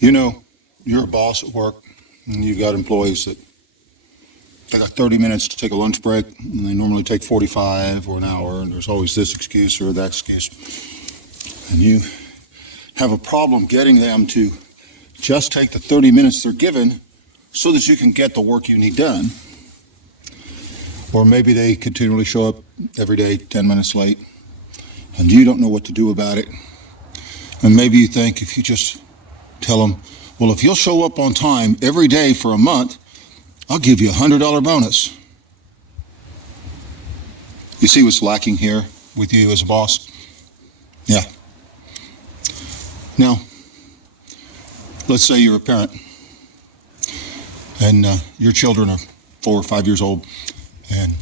You know, you're a boss at work, and you've got employees that they got 30 minutes to take a lunch break, and they normally take 45 or an hour, and there's always this excuse or that excuse. And you have a problem getting them to just take the 30 minutes they're given so that you can get the work you need done. Or maybe they continually show up every day 10 minutes late, and you don't know what to do about it. And maybe you think if you just tell them, well, if you'll show up on time every day for a month, I'll give you a $100 bonus. You see what's lacking here with you as a boss? Yeah. Now, let's say you're a parent, and your children are 4 or 5 years old, and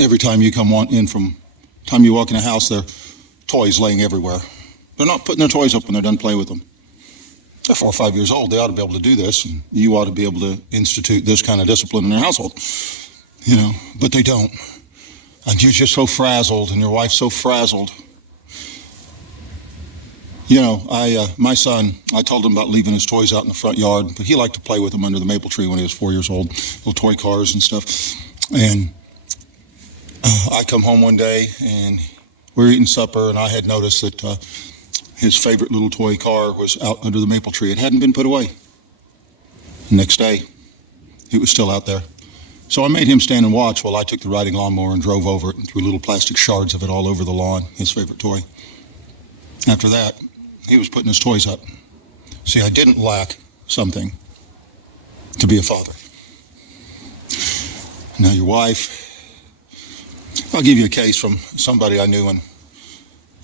every time you come in from the time you walk in the house, there are toys laying everywhere. They're not putting their toys up when they're done playing with them. They're 4 or 5 years old. They ought to be able to do this, and you ought to be able to institute this kind of discipline in their household. You know, but they don't. And you're just so frazzled, and your wife's so frazzled. You know, my son, I told him about leaving his toys out in the front yard, but he liked to play with them under the maple tree when he was 4 years old, little toy cars and stuff. And I come home one day, and we were eating supper, and I had noticed that his favorite little toy car was out under the maple tree. It hadn't been put away. The next day, it was still out there. So I made him stand and watch while I took the riding lawnmower and drove over it and threw little plastic shards of it all over the lawn, his favorite toy. After that, he was putting his toys up. See, I didn't lack something to be a father. Now your wife, I'll give you a case from somebody I knew, and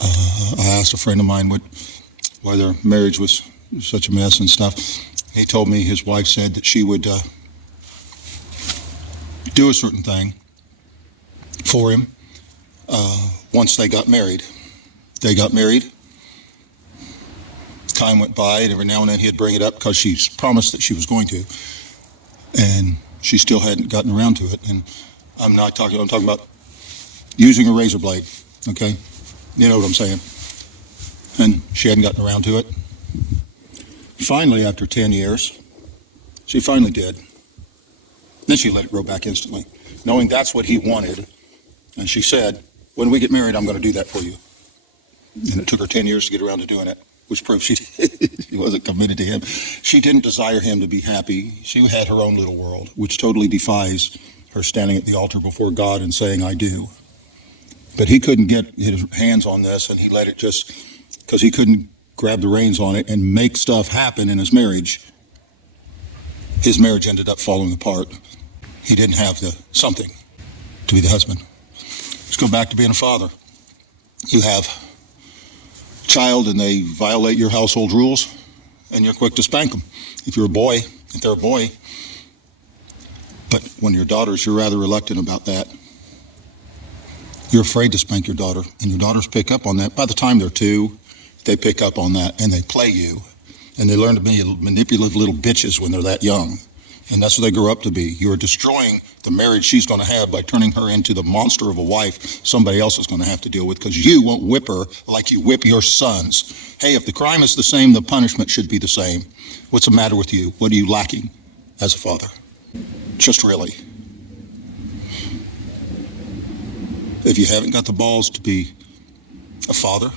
I asked a friend of mine why their marriage was such a mess and stuff. He told me his wife said that she would do a certain thing for him once they got married. They got married. Time went by, and every now and then he'd bring it up because she's promised that she was going to, and she still hadn't gotten around to it. And I'm talking about using a razor blade, okay? You know what I'm saying? And she hadn't gotten around to it. Finally, after 10 years, she finally did. Then she let it grow back instantly, knowing that's what he wanted. And she said, when we get married, I'm going to do that for you. And it took her 10 years to get around to doing it, which proves she wasn't committed to him. She didn't desire him to be happy. She had her own little world, which totally defies her standing at the altar before God and saying, I do. But he couldn't get his hands on this, and he let it just, because he couldn't grab the reins on it and make stuff happen in his marriage. His marriage ended up falling apart. He didn't have the something to be the husband. Let's go back to being a father. You have a child, and they violate your household rules, and you're quick to spank them. If they're a boy. But when you're daughters, you're rather reluctant about that. You're afraid to spank your daughter, and your daughters pick up on that. By the time they're 2, they pick up on that, and they play you. And they learn to be manipulative little bitches when they're that young. And that's what they grow up to be. You are destroying the marriage she's going to have by turning her into the monster of a wife somebody else is going to have to deal with, because you won't whip her like you whip your sons. Hey, if the crime is the same, the punishment should be the same. What's the matter with you? What are you lacking as a father? Just really. If you haven't got the balls to be a father,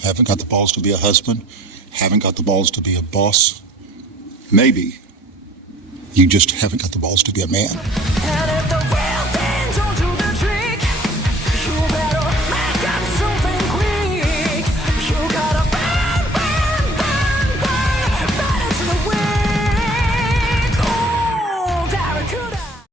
haven't got the balls to be a husband, haven't got the balls to be a boss, maybe you just haven't got the balls to be a man.